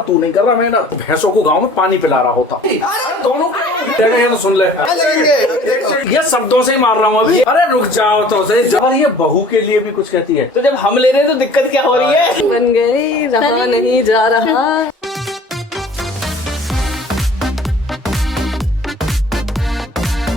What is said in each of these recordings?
तू नहीं कर रहा मेहनत, भैंसों को गांव में पानी पिला रहा होता। दोनों तो सुन ले, ये शब्दों से ही मार रहा हूँ अभी। अरे रुक जाओ तो सही। जब ये बहू के लिए भी कुछ कहती है तो जब हम ले रहे हैं तो दिक्कत क्या हो रही है? बन गई, रहा नहीं जा रहा।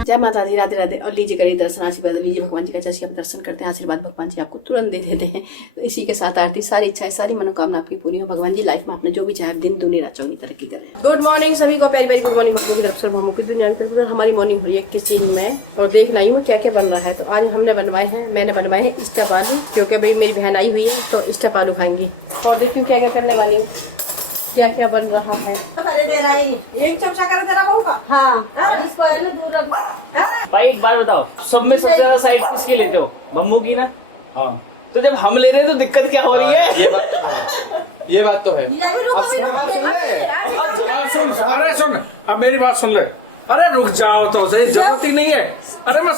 जय माता दी, राधे राधे। और लीजिए करिए दर्शन, आशीर्वाद लीजिए भगवान जी का। जैसे आप दर्शन करते हैं आशीर्वाद भगवान जी आपको तुरंत दे देते हैं। तो इसी के साथ आरती, सारी इच्छाएं, सारी मनोकामना आपकी पूरी हो। भगवान जी लाइफ में आपने जो भी चाहे दिन दुनिया रात चौगनी तरक्की करें। गुड मॉर्निंग सभी को, प्यारी प्यारी गुड मॉर्निंग। भक्तों की तरफ से भमू की दुनिया की तरफ हमारी मॉर्निंग हो रही है किचन में, और देख लाई हूँ क्या क्या बन रहा है। तो आज हमने बनवाए हैं, मैंने बनवाए हैं स्टफ आलू, क्योंकि भाई मेरी बहन आई हुई है तो स्टफ आलू खाएंगी। और देखती हूँ क्या क्या करने वाली हूँ, क्या क्या बन रहा है। एक चमचा कर तेरा बहू का। हाँ, इसको है ना दूर रख। भाई एक बात बताओ, सब में सबसे ज्यादा साइड किसकी लेते हो? बम्बू की ना? हाँ। तो जब हम ले रहे हैं तो दिक्कत क्या हो रही है? ये बात तो है। अरे सुन, अब मेरी बात सुन ले। अरे रुक जाओ तो सही, जरूरत ही नहीं है। अरे मैं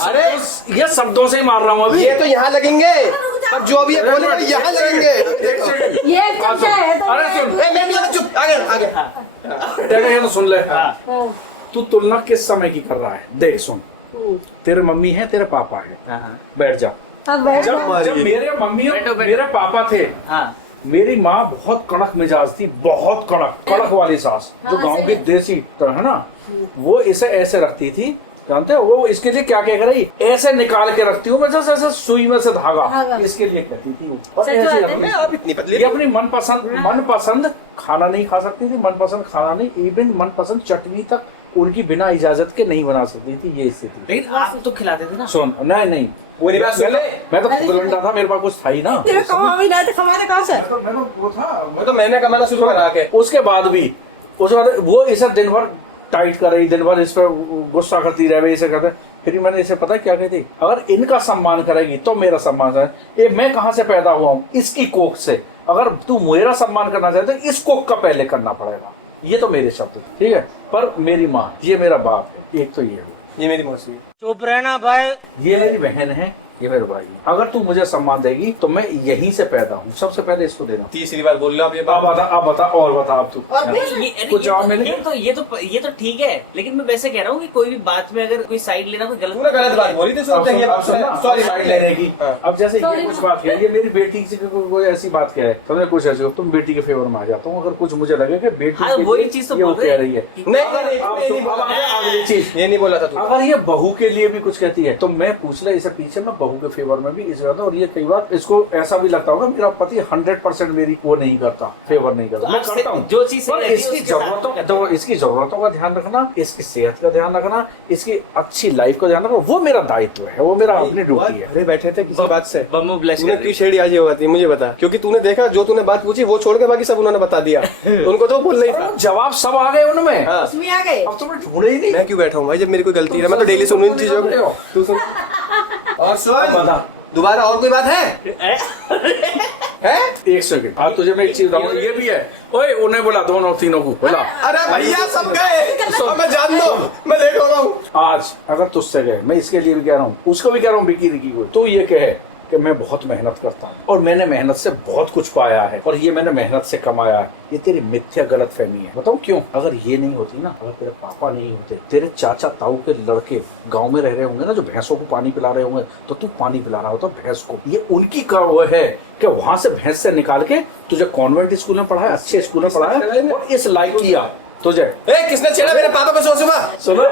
ये शब्दों से ही मार रहा हूँ अभी। ये तो यहाँ लगेंगे, पर जो भी बोले यहाँ लगेंगे। ये चमचा है तो अरे सुन, मैं नहीं, चुप, आगे आगे। देखो ये तो सुन ले। तू तुलना किस समय की कर रहा है? देख सुन, तेरे मम्मी है, तेरे पापा है, बैठ जा। अब बैठ जब मेरे मम्मी और मेरे पापा थे, मेरी माँ बहुत कड़क मिजाज थी, बहुत कड़क वाली सास, जो गांव की देसी है ना, वो इसे ऐसे रखती थी, जानते हो वो इसके लिए क्या क्या करेगी, ऐसे निकाल के रखती हूँ मैं, जैसे ऐसे सुई में से धागा, इसके लिए कहती थी वो। और ऐसे रखती। ये अपनी मनपसंद खाना नहीं खा सकती थी, मनपसंद खाना नहीं, इवन मनपसंद चटनी तक उनकी बिना इजाजत के नहीं बना सकती थी, ये स्थिति। लेकिन आप तो खिलाते थे ना? सुन, नहीं पूरी बात सुन ले। मैं तो खुद लंडा था, मेरे पास कुछ था ही ना। कमाने कहाँ से? वो तो मैंने कमाना शुरू करा के। उसके बाद वो इसे दिन भर टाइट कर रही, दिन भर इस पर गुस्सा करती रहे, इसे करते। फिर मैंने इसे पता क्या कहती, अगर इनका सम्मान करेगी तो मेरा सम्मान करे। ये मैं कहाँ से पैदा हुआ हूँ, इसकी कोख से। अगर तू मेरा सम्मान करना चाहते तो इस कोख का पहले करना पड़ेगा। ये तो मेरे शब्द, ठीक है। पर मेरी माँ, ये मेरा बाप है, एक तो ये मेरी मौसी है। चुप रहना भाई। ये मेरी बहन है, ये मेरे भाई है। अगर तू मुझे सम्मान देगी तो मैं यहीं से पैदा हूँ, सबसे पहले इसको देना। तीसरी बार बोल रहे हो आप ये बात। अब बता और बता अब तू। कुछ जवाब मिले? ये तो ठीक है, लेकिन मैं वैसे कह रहा हूँ कि कोई भी बात में अगर कोई साइड लेना कोई गलत बात बोली थी। सॉरी साइड लेने की। अब जैसे ये कुछ बात है, ये मेरी बेटी से कोई ऐसी बात क्या है, तुमने कुछ ऐसी हो, तुम बेटी के फेवर में आ जाता हूँ। अगर कुछ मुझे लगे कि बेटी वही चीज तो वो कह रही है, अगली चीज ये नहीं बोला था तू। अगर ये बहू के लिए भी कुछ कहती है तो मैं पूछ ले, इसे पीछे मैं बहू के फेवर में भी इस करता। और ये कई बार इसको ऐसा भी लगता होगा मेरा पति 100% मेरी वो नहीं करता, फेवर नहीं करता। मैं करता हूँ जो चीज इसकी जरूरतों का ध्यान रखना, इसकी सेहत का ध्यान रखना, इसकी अच्छी लाइफ का ध्यान रखना, वो मेरा दायित्व है, वो मेरा अपनी ड्यूटी है। अरे बैठे थे किसी बात से, तूने क्यों छेड़ी आज होती मुझे बता, क्योंकि तूने देखा जो तूने बात पूछी वो छोड़ के बाकी सब उन्होंने बता दिया। उनको तो बोल नहीं था, जवाब सब आ गए उनमें। उसमें आ गए। अब तुमने ढूंढे ही नहीं। मैं क्यों बैठा हूँ भाई, जब मेरी कोई गलती है मैं तो डेली सुनूं इन चीजों को। तू सुन और सुन, दोबारा और कोई बात है? एक सेकंड, आज तुझे मैं एक चीज बताऊं, ये भी है। ओए उन्हें बोला, दोनों तीनों को बोला। अरे भैया सब गए, मैं जान दो, मैं लेट हो रहा हूँ। आज अगर तुझसे गए, मैं इसके लिए भी कह रहा हूँ, उसको भी कह रहा हूँ, बिकी रिकी को, तो ये कहे कि मैं बहुत मेहनत करता हूँ और मैंने मेहनत से बहुत कुछ पाया है और ये मैंने मेहनत से कमाया है, ये तेरी मिथ्या गलत फहमी है। बताऊँ क्यों? अगर ये नहीं होती ना, अगर तेरे पापा नहीं होते, तेरे चाचा ताऊ के लड़के गांव में रह रहे होंगे ना, जो भैंसों को पानी पिला रहे होंगे, तो तू पानी पिला रहा होता भैंस को। ये उनकी वो है कि वहां से भैंस से निकाल के तुझे कॉन्वेंट स्कूल में पढ़ाया, अच्छे स्कूल में पढ़ाया और इस लायक किया तुझे। किसने छेड़ा मेरे पापा को? सुबह सुनो,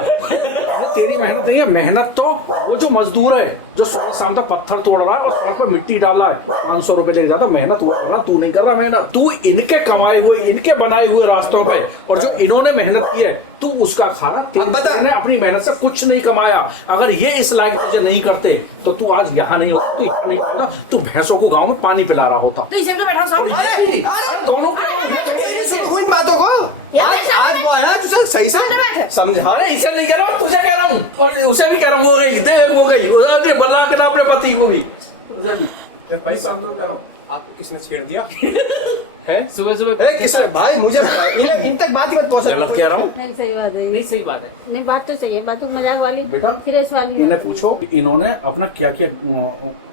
तेरी मेहनत नहीं है, मेहनत तो वो जो मजदूर है जो सुबह शाम तक पत्थर तोड़ रहा है और सड़क पर मिट्टी डाल रहा है, 500 रुपए लेके जाता, मेहनत वो कर रहा, तू नहीं कर रहा मेहनत। तू इनके कमाए हुए, इनके बनाए हुए रास्तों पे, और जो इन्होंने मेहनत की है तू उसका खाना। तेरे अपनी मेहनत से कुछ नहीं कमाया। अगर ये इस लायक तुझे नहीं करते तो तू आज यहाँ नहीं होता, तू यहाँ नहीं होता, तू भैंसों को गाँव में पानी पिला रहा होता। तो इसे तो बैठा दोनों इन बातों को आज वो आया तुझे सही से समझा। अरे इसे नहीं कह रहा हूँ, तुझे कह रहा हूँ, और उसे भी कह रहा हूँ, वो गई बल्ला के अपने पति को भी। आपको किसने छेड़ दिया? है सुबह सुबह अरे किसने भाई मुझे इन तक बात ही मत पहुंचा। गलत कह रहा हूँ नहीं सही बात है नहीं सही बात है। नहीं बात तो सही है बात तो मजाक वाली बेटा, सीरियस वाली है। इन्हें पूछो कि इन्होंने अपना क्या क्या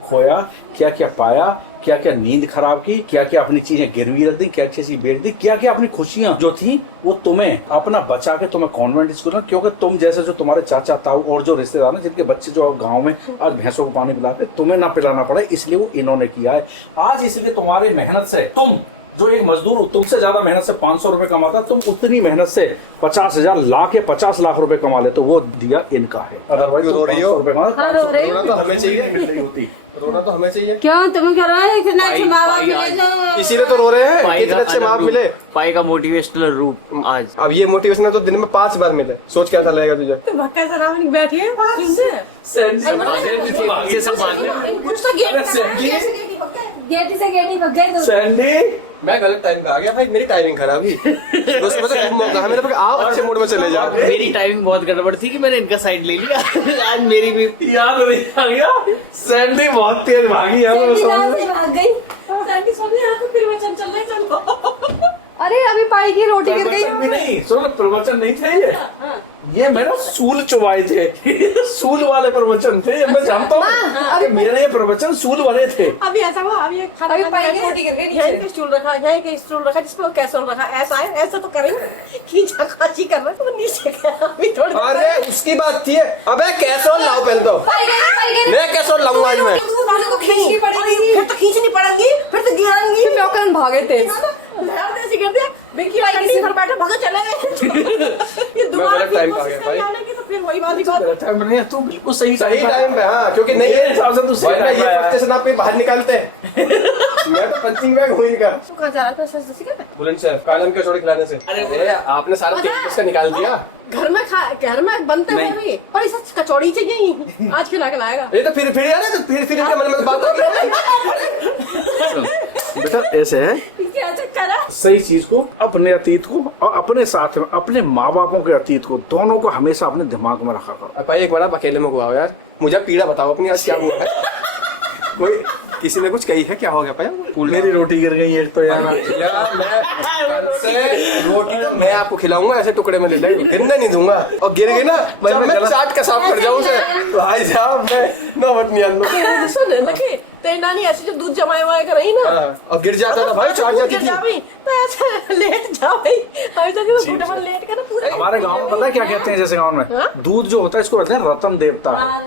खोया, क्या क्या पाया, क्या क्या नींद खराब की, क्या क्या अपनी चीजें गिरवी रख दी, क्या चीजें बेच दी, क्या क्या अपनी खुशियां जो थी वो तुम्हें अपना बचा के तुम्हें कॉन्वेंट स्कूल में, क्योंकि तुम जैसे जो तुम्हारे चाचा ताऊ और जो रिश्तेदार हैं जिनके बच्चे जो गांव में आज भैंसों को पानी पिलाते तुम्हें ना पिलाना पड़े, इसलिए वो इन्होंने किया है आज। इसलिए तुम्हारी मेहनत से तुम जो एक मजदूर तुमसे ज्यादा मेहनत से 500 रुपए कमाता, तुम उतनी मेहनत से 50,000 लाख या 50 लाख रुपए कमा ले, तो वो दिया इनका है। अदरवाइज रो रही हो? हाँ, रो रही रोना तो हमें चाहिए, मिल रही होती। रोना तो हमें चाहिए। क्यों तुम क्या रहा है इतना अच्छे माँ बाप पाई मिले तो इसीलिए तो रो रहे हैं, पाई इतने का अच्छे माँ अलग मिले। रूप, पाई का मोटिवेशनल रूप आज। अब ये मोटिवेशन तो दिन में 5 बार मिले, सोच कैसा लगेगा तुझे। तो भक्का सरा में बैठी है सुनते पीछे से बात है। कुछ तो गेट गेटी भग गए तो सैंडी, मैं गलत टाइम पे आ गया भाई, मेरी टाइमिंग खराब ही। बस मुझे खूब मौका है मेरे पे, आओ अच्छे मूड में चले जाओ। मेरी टाइमिंग बहुत गड़बड़ थी कि मैंने इनका साइड ले लिया। आज मेरी भी याद नहीं आ गया, सैंडी बहुत तेज भागी है। भाग गई सैंडी सोनी यहाँ तो फिर वचन चल रहे चलो। अरे अभी पाई की रोटी गिर गई प्रवचन भी नहीं, सुनो प्रवचन नहीं थे ये मेरा सूल चुबाए थे। सूल वाले प्रवचन थे, मैं जानता हूँ अभी मेरे ये प्रवचन सूल वाले थे। अभी ऐसा हुआ अभी अभी पाई की रोटी गिर गई यहाँ के स्टूल रखा यहाँ के स्टूल रखा जिसपे कैसरोल रखा ऐसा है ऐसा तो करेंगे खींचा खाची कर रहा तो नीचे गया अभी थोड़ा। अरे उसकी बात थी, अबे कैसरोल लाओ पहले तो, मैं कैसरोल लाऊंगा आज मैं। खींचनी पड़ेगी फिर तो खींचनी पड़ेगी फिर तो गिराएंगी नौकरन भागे थे ऐसे कर दिया बिल्कुल आई पर बैठे भागे चले गए। ये दोबारा टाइम पे आ गया भाई। आने की तो फिर वही बात ही बात। टाइम नहीं है, तू बिल्कुल सही सही टाइम पे, हाँ क्योंकि नहीं मेरे हिसाब से तू सही वरना टाइम ये पे आया। फर्स्ट से ना पे बाहर निकालते हैं। मैं तो पंचिंग बैग हूँ इनका। तू कहाँ जा रहा था सच सच क्या बुलंदशहर कालम के छोड़े खिलाने से। अरे आपने सारा तेल उसका निकाल दिया। घर में बनते हुए भी पर सच कचौड़ी चाहिए आज खिला के लाएगा। ये तो फिर यार तो फिर इनके मन में बात होगी। बेटा ऐसे है, क्या चक्कर है सही चीज को, अपने अतीत को और अपने साथ में अपने माँ बापों के अतीत को, दोनों को हमेशा अपने दिमाग में रखा करो। भाई एक बार आप अकेले में घुमाओ यार, मुझे पीड़ा बताओ अपनी आज क्या हुआ है। कोई किसी ने कुछ कही है, क्या हो गया भाई? मेरी रोटी गिर गई एक तो यार। यार मैं रोटी तो मैं आपको खिलाऊंगा, ऐसे टुकड़े में ले लेंगे, गिरने नहीं दूंगा। और गिर गई ना मैं चाट का साफ कर जाऊँ उसे। भाई साहब मैं नौबत नहीं आंदो। सुन देखिए तेरी नानी ऐसे जो दूध जमाए हुआ कर रही ना और गिर जाता था भाई, चाट जाती गिर थी। जा भाई तो ऐसे लेट जा भाई अभी तो जो घुटना लेट कर ना पूरा। हमारे गांव में पता है क्या कहते हैं, जैसे गांव में दूध जो होता है इसको कहते हैं रतन देवता है।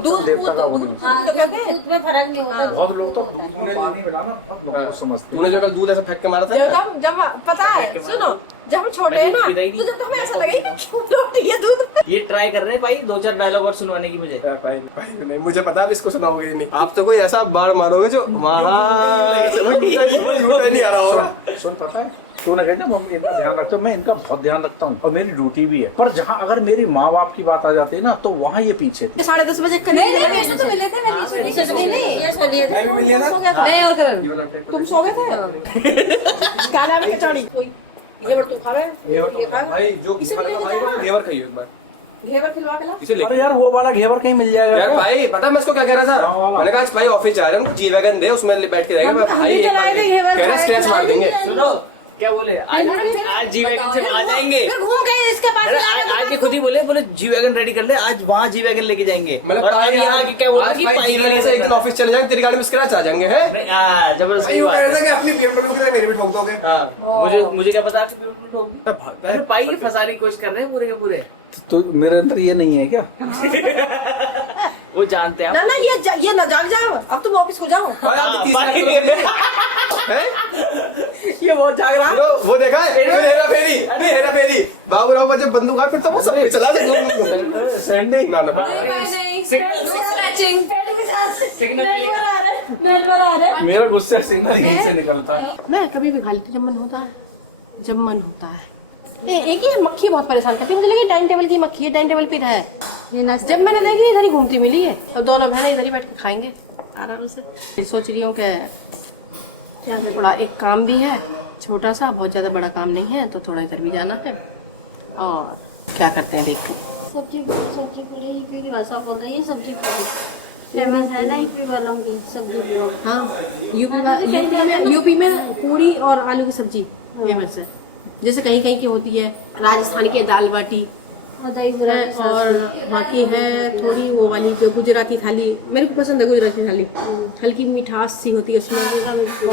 दूध देवता का वो तो कहते हैं उसमें फर्क नहीं होता। बहुत लोग तो दूध में पानी मिलाना बहुत लोगों को समझते हैं। तूने जो कल दूध ऐसा फेंक के मारा था, जब पता है सुनो जब हम छोटे हैं ना तो जब हमें ऐसा लगे कि क्यों रोटी है दूध। ये ट्राई कर रहे हैं भाई 2-4 डायलॉग और सुनवाने की मुझे। भाई नहीं मुझे पता है इसको सुनाओगे नहीं। आप तो कोई ऐसा बार मारोगे जो वहाँ से नहीं आ रहा होगा। सुन पता है तूने कहते मम्मी इनका ध्यान रखते हो, मैं इनका बहुत ध्यान रखता हूँ और मेरी ड्यूटी भी है। पर जहाँ अगर मेरी माँ बाप की बात आ जाती है ना तो वहाँ ये पीछे थी। 10:30 बजे नहीं तो मिले थे ये सो लिए थे। नहीं और करण तुम सो गए थे क्या नाम है कचौड़ी कोई घेवर तू खा रहे ये खा भाई जो घेवर खाइए एक बार, घेवर खिलवा के ला इसे ले। अरे यार वो वाला घेवर कहीं मिल जाएगा यार क्या? भाई पता मैं इसको क्या कह रहा था, मैंने कहा भाई ऑफिस जा रहे हैं, जी वैगन दे उसमें बैठ के जाएंगे। हम भाई भी चलाए थे घेवर, कह रहे स्क्रैच मार देंगे। सुनो क्या बोले आज जी वैगन से आ जाएंगे। फिर घूम गए इसके पास अरे आज ये खुद ही बोले जी वैगन रेडी कर ले, आज वहाँ जी वैगन लेके जाएंगे। और आज यहाँ के क्या बोला कि पाई के से एक दिन ऑफिस चले जाएंगे, तेरी गाड़ी में स्क्रैच आ जाएंगे हैं। जबरदस्ती भाई बात है। कि अपनी पेपर मेरे भी ठोक दोगे। हाँ, मुझे क्या पता आपकी बिल्कुल होगी। फिर पाई की फंसाने की कोशिश कर रहे हैं पूरे के पूरे। तो मेरे अंदर ये नहीं है क्या? वो जानते हैं ना ना ये ना जाग जाओ अब तुम ऑफिस को जाओ। ये बहुत जाग रहा है। वो देखा है हेरा फेरी बाबूराव का जब बंदूक आ फिर तो वो सब पे चला दे सैंडी ना मेरा गुस्सा सिग्नल यहीं से निकलता है। मैं कभी भी खा लेती जब मन होता है जब मन होता है। एक ही मक्खी बहुत परेशान करती है, मुझे लगी डाइनिंग टेबल की मक्खी है, डाइनिंग टेबल पे है जब मैंने देखी इधर ही घूमती मिली है। अब दोनों बहनें इधर ही बैठ के खाएंगे आराम से। सोच रही हूँ कि थोड़ा एक काम भी है छोटा सा, बहुत ज्यादा बड़ा काम नहीं है, तो थोड़ा इधर भी जाना है और क्या करते हैं देखते हैं। सब्जी पूरी भाषा बोल रही है सब्जी पूरी। फेमस है ना यूपी वालों की सब्जी। हाँ, यूपी में पूरी और आलू की सब्जी फेमस है। जैसे कहीं कहीं की होती है राजस्थान की दाल बाटी और दही बड़ा है, और बाकी है थोड़ी वो वाली जो गुजराती थाली, मेरे को पसंद है गुजराती थाली, हल्की मिठास सी होती है उसमें।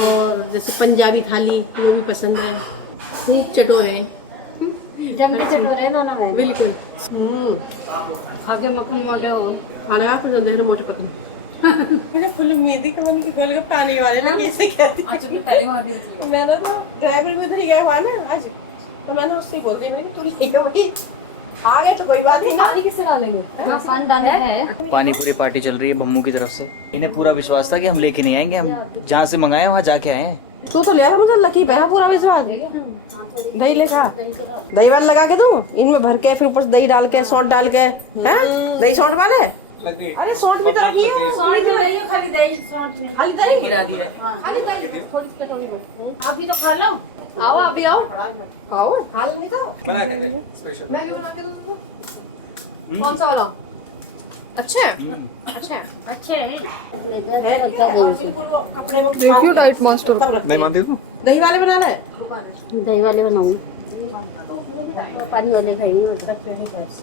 और जैसे पंजाबी थाली वो भी पसंद है, खूब चटोरे, जम के चटोरे दोनों में। बिल्कुल। आगे मक्खन मोटे हो खाने का पसंद है मोटे पतले। मुझे फुल उम्मीद थी कि मन की गोलगप्पे आने वाले लगे, इसे कहती मैंने तो ड्राइवर भी उधर ही गया हुआ ना आज, तो मैंने उससे बोल दिया मैंने तू लेके भाई आ गए तो कोई बात नहीं, पानी किससे डालेंगे? पान डालना है। पानी पूरी पार्टी चल रही है बम्मू की तरफ से। इन्हें पूरा विश्वास था कि हम लेके नहीं आएंगे, हम जहाँ से मंगाए वहाँ जाके आए हैं। तू तो ले आया, मुझे लकी पे पूरा विश्वास। दही लेखा दही वाल लगा के दूं इनमें भर के, फिर ऊपर दही डाल के सौंठ डाल के, हैं दही सौंठ वाले। अरे सौंठ भी तो रखी है, खाली दही गिरा दिया, खाली दही थोड़ी। आप भी तो खा लो, आओ आप भी आओ, आओ खा लो। नहीं तो बना के दे स्पेशल। मैं भी बना के दूं तुमको। कौन सा वाला? अच्छा अच्छा अच्छे है। कपड़े में देखियो डाइट मास्टर नहीं मानती तू? दही वाले बनाना है। दही वाले बनाऊंगी, पानी वाले खाएंगे।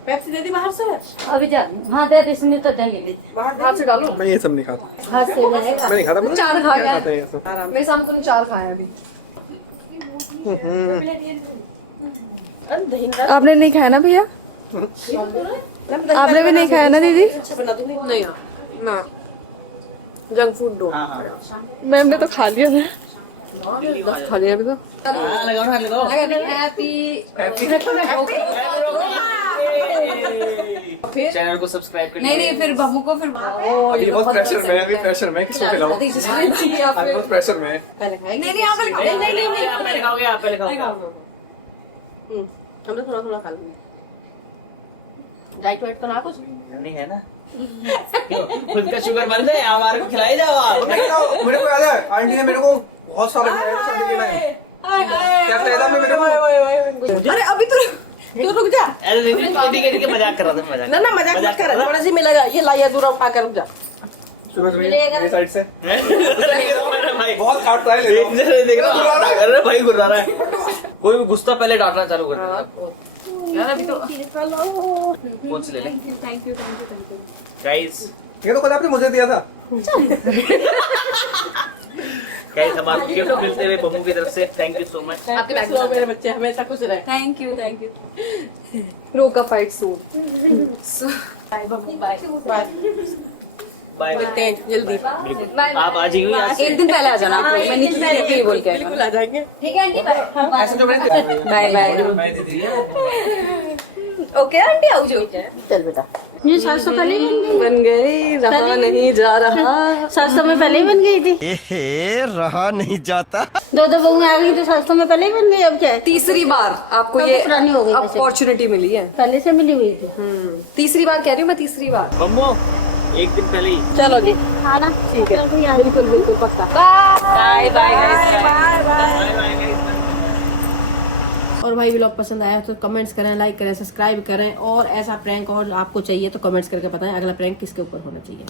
पेप्सी दे दी बाहर से, अभी जा। हाँ दे दे, इसमें तो देंगे। बाहर से डालो। मैं ये सब नहीं खाता, हाथ से रहेगा। मैं नहीं खाता, चार खा गया। खाता है ये सब। मेरे शाम को 4 खाया अभी। आपने नहीं खाया ना भैया? आपने भी नहीं खाया ना दीदी? नहीं ना, जंक फूड दो। मैम ने तो खा लिया था, खा लिया अभी तो। चैनल को सब्सक्राइब कर नहीं फिर बम्मू को फिर अभी बहुत प्रेशर में, अभी प्रेशर में किसको खिलाऊं? अभी बहुत प्रेशर में। पहले खाएंगे। नहीं आप पहले खाओगे, आप पहले खाओगे। हम तो थोड़ा थोड़ा खा लेंगे। डाइट वाइट तो ना कुछ नहीं है ना। खुद का शुगर बंद है, हमारे को खिलाए जाओ आप। मेरे को याद है आंटी ने मेरे को बहुत सारे क्या कहता था मेरे को। अरे अभी तो तू रुक जा। अरे ठीक है, मजाक कर रहा था, मजाक। ना मजाक मत कर, थोड़ा सी मिलेगा। ये लाइया दूर उठा कर रुक जा। मेरी साइड से भाई बहुत काट रहा है, देख रहा है भाई, गुर्रा रहा है। कोई भी गुस्सा पहले डांटना चालू कर देता है। यार अभी तो कौन से ले लें? गाइस ये तो कल आपने मुझे दिया था। गाइस हमारे गिफ्ट मिलते हुए बम्मू की तरफ से थैंक यू सो मच। आपके बैग में मेरे बच्चे हमेशा खुश रहे। Thank you. रोका फाइट सून। बाय मिलते हैं जल्दी। आप आ जाइए आज से। एक दिन पहले आ जाना आप लोग, मैं नीचे बोल के बिल्कुल आ जाएंगे। ठीक है आंटी, बाय। ऐसे जो मैंने बाय बाय। मैं दे दिया। ओके आंटी आओ जो। चल बेटा, ये 700 पहले ही बन गई। बन गई, रहा नहीं जा रहा। 700 में पहले ही बन गई थी। रहा नहीं जाता। 2 बहुएं आ गई तो 700 में पहले ही बन गई। अब क्या है? तीसरी बार आपको तो ये पुरानी हो गई वैसे। अपॉर्चुनिटी मिली है। पहले से मिली हुई थी। तीसरी बार कह रही हूँ मैं, तीसरी बार। बम्बू एक दिन पहले ही। चलो जी हाँ ना, ठीक है। बिल्कुल बिल्कुल पक्का। बाय बाय और भाई व्लॉग पसंद आया तो कमेंट्स करें, लाइक करें, सब्सक्राइब करें, और ऐसा प्रैंक और आपको चाहिए तो कमेंट्स करके बताएं अगला प्रैंक किसके ऊपर होना चाहिए।